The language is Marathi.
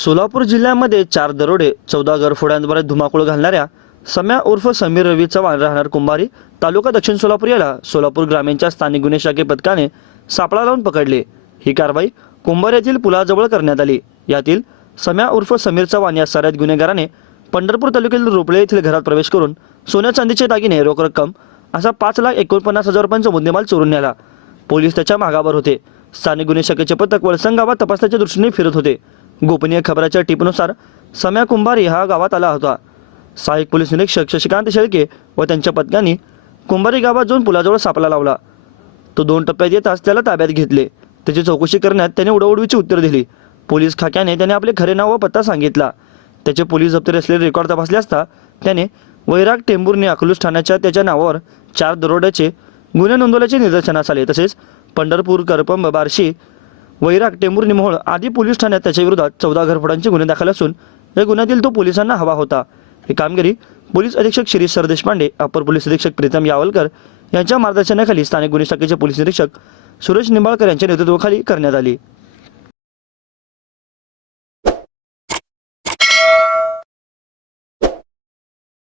सोलापूर जिल्ह्यामध्ये 4 दरोडे 14 घरफोड्यांद्वारे धुमाकूळ घालणाऱ्या सम्या उर्फ समीर रवी चव्हाण राहणार कुंभारी तालुका दक्षिण सोलापूर याला सोलापूर ग्रामीणच्या स्थानिक गुन्हे शाखे पथकाने सापळा लावून पकडले। ही कारवाई कुंभार येथील पुलाजवळ करण्यात आली। यातील सम्या उर्फ समीर चव्हाण या सराईत गुन्हेगाराने पंढरपूर तालुक्यातील रोपळे येथील घरात प्रवेश करून सोन्या चांदीचे दागिने रोख रक्कम असा 5,49,000 रुपयांचा मुद्देमाल चोरून नेला। पोलीस त्याच्या मागावर होते। स्थानिक गुन्हे शाखेचे पथक वळसंग गावात तपासण्याच्या दृष्टीने फिरत होते। गोपनीय खबराच्या टिपनुसार सम्या कुंभारी हा गावात आला होता। सहाय्यक पोलीस निरीक्षक शशिकांत शेळके व त्यांच्या पथकांनी कुंभारी गावात जाऊन पुलाजवळ सापळा लावला। तो 2 टप्प्यात येताच त्याला ताब्यात घेतले। त्याची चौकशी करण्यात त्याने उडवडवीची उत्तर दिली। पोलीस खाक्याने त्याने आपले खरे नाव व पत्ता सांगितला। त्याचे पोलीस जप्तीत असलेले रेकॉर्ड तपासले असता त्याने वैराग टेंभुर्णी अकलूज ठाण्याच्या त्याच्या नावावर 4 दरोड्याचे गुन्हे नोंदवल्याचे निदर्शनास आले। तसेच पंढरपूर, करपंब, बार्शी, वैराग, टेंभुर्णी, मोहोळ आदी पोलीस ठाण्यात त्याच्या विरोधात 14 घरफोड्यांचे गुन्हे दाखल असून या गुन्ह्यातील तो पोलिसांना हवा होता। ही कामगिरी पोलीस अधीक्षक शिरीष सरदेशपांडे, अपर पोलीस अधीक्षक प्रीतम यावलकर यांच्या मार्गदर्शनाखाली स्थानिक गुन्हे शाखेचे पोलीस निरीक्षक सुरेश निंबाळकर यांच्या नेतृत्वाखाली करण्यात आली।